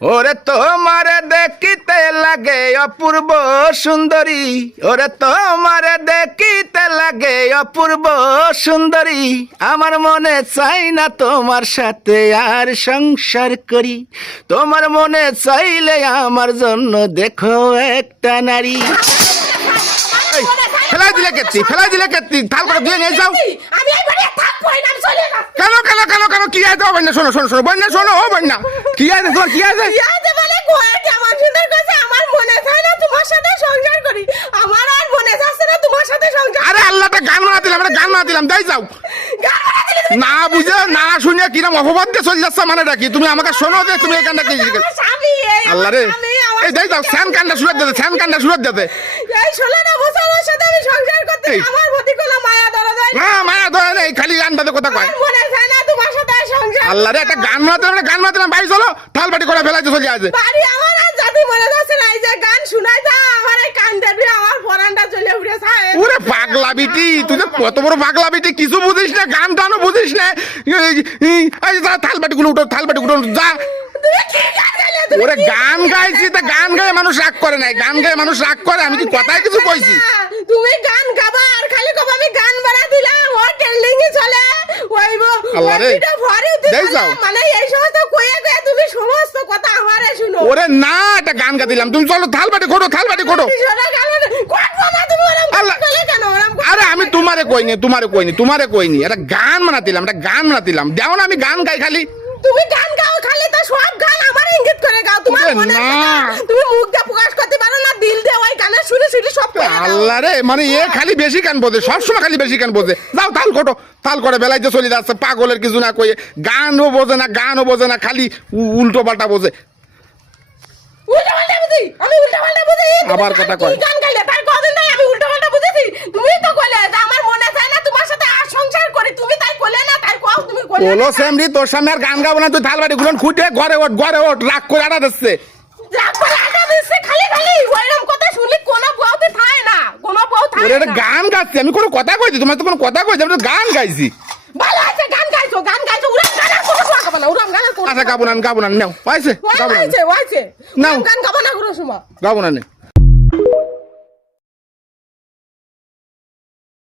ওরে তোমারে দেখিতে লাগে অপূর্ব সুন্দরী, ওরে তোমারে দেখিতে লাগে অপূর্ব সুন্দরী, আমার মনে চাই না তোমার সাথে আর সংসার করি, তোমার মনে চাইলে আমার জন্য দেখো একটা নারী। ফেলাই দিলে কেত্তি, ফেলাই দিলে কেত্তি, থাল করে দিয়ে নিয়ে যাও। আমি এই বাড়ি থাকবই না, আমি চলে যাব। কেন কেন কেন কেন কি আছে? বন্যা শোনো শোনো শোনো, বন্যা শোনো, ও বন্যা কি আছে তোমার, কি আছে? ইয়াতে বলে গোয়া কেমন সুন্দর কথা, আমার মনে চায় না তোমার সাথে সংসার করি, আমার আর মনে চাচ্ছে না তোমার সাথে সংসার। আরে আল্লাহটা গান মারা দিলাম, একটা গান মারা দিলাম, তাই যাও। গান মারা দিলে তুমি না বুঝে না শুনে কিরম অপবাদ দিয়ে চলে যাচ্ছে, মানে কি তুমি আমাকে শোনো যে তুমি এই গানটা কি আমার স্বামী, এই আল্লাহ রে, এই যাই যাও, স্বামী, স্যান কানটা সুরত দিতে, স্যান কানটা সুরত দিতে। এই 16 বছরের সাথে আমি সংসার করতে, এই। আমার প্রতি কোনো মায়া দরদ নাই। না মায়া ধরে নেই, খালি গানটাতে কথা কয়। আমার মনে চায় না তোমার সাথে সংসার। আল্লাহ রে, একটা গান মারা দিলাম, গান মারা দিলাম, বাড়ি চলো, থাল বাটি করে ফেলাইতে চলে আছে। বাড়ি আমার আর জাতি মনে যাচ্ছে না, এই যে গান শুনাই যা আমার এই কানটা দিয়ে আমার পরানটা চলে উঠে যায়। ওরে পাগলা বিটি, তুই তো কত বড় পাগলা বিটি, কিছু বুঝিস না, গান টানও বুঝিস না। এই যা, থাল বাটি গুলো উঠো, থাল বাটি গুলো যা। তুমি কি গান গাইলে? তুমি ওরে কি গান গাইছি, তা গান গায়ে মানুষ রাগ করে নাই, গান গায়ে মানুষ রাগ করে, আমি কি কথাই কিছু কইছি? তুমি গান গাবা আর খালি কবা আমি গান বানা দিলাম, ওর ট্রেন্ডিং এ চলে ওইব। আল্লাহ রে, ওইটা ভরে উঠে দেই চলে, যাও। মানে এই সমস্ত কইয়া কইয়া তুমি সমস্ত কথা আমারে শুনো। ওরে না, একটা গান গা দিলাম, তুমি চলো থাল বাটি ঘোটো, থাল বাটি ঘোটো। তুমি শোনা গান কোন না, তুমি ওরম আল্লাহ। বলে কেন ওরম? আরে আমি তোমারে কইনি, তোমারে কইনি, তোমারে কইনি, একটা গান বানাতিলাম, একটা গান বানাতিলাম, দেও না আমি গান গাই খালি। তুমি গান গাও খালি, তো সব গান আমার ইঙ্গিত করে গাও, তোমার ওরে মনে না। তুমি মুখ দিয়ে প্রকাশ করতে পারো না, দিল দিয়ে ওই গানের শুনে শুনে সব কইয়া দাও। আল্লাহ রে, মানে এ খালি বেশি গান বোঝে, সবসময় খালি বেশি গান বোঝে। যাও থাল ঘোটো, থাল করে বেলাইতে চলে যাচ্ছে, পাগলের কিছু না কইয়ে, গানও বোঝে না, গানও বোঝে না, খালি উল্টো পাল্টা বোঝে। উল্টা পাল্টা বুঝি, আমি উল্টা পাল্টা বুঝি। তুমি আবার কথা কয়। কি গান গাইলে তার কদিন নাই আমি উল্টা পাল্টা বুঝেছি? তুমি তো কইলে যে আমার মনে চায় না তোমার সাথে আর সংসার করি, তুমি তাই কইলে না, তাই কও তুমি কইলে না। বলো সেমরি, তোর সামনে আর গান গাবো না, তুই থাল বাটি গুলন খুঁটে ঘরে ওঠ, ঘরে ওঠ, রাগ করে আড়া দিচ্ছে। রাগ করে আটা দিচ্ছে খালি খালি, ওইরকম কথা শুনলে কোনো বউতে থাকে না, কোনো বউ ওরে থাকে একটা না। গান গাচ্ছি, আমি কোনো কথা কইছি, তোমার তো কোনো কথা কইছি, আমি তো গান গাইছি। ভালো আছে গান গাইছো, গান গাইছো, উড়ান গানের কোনো শোয়া গাবো না, উড়ান গানের কোনো আচ্ছা গাবো না, গাবো না, নেও পাইছে, গাবো না, ওয়াইছে ওয়াইছে নাও। গান গাবো না কোনো সময়। গাবো না নে।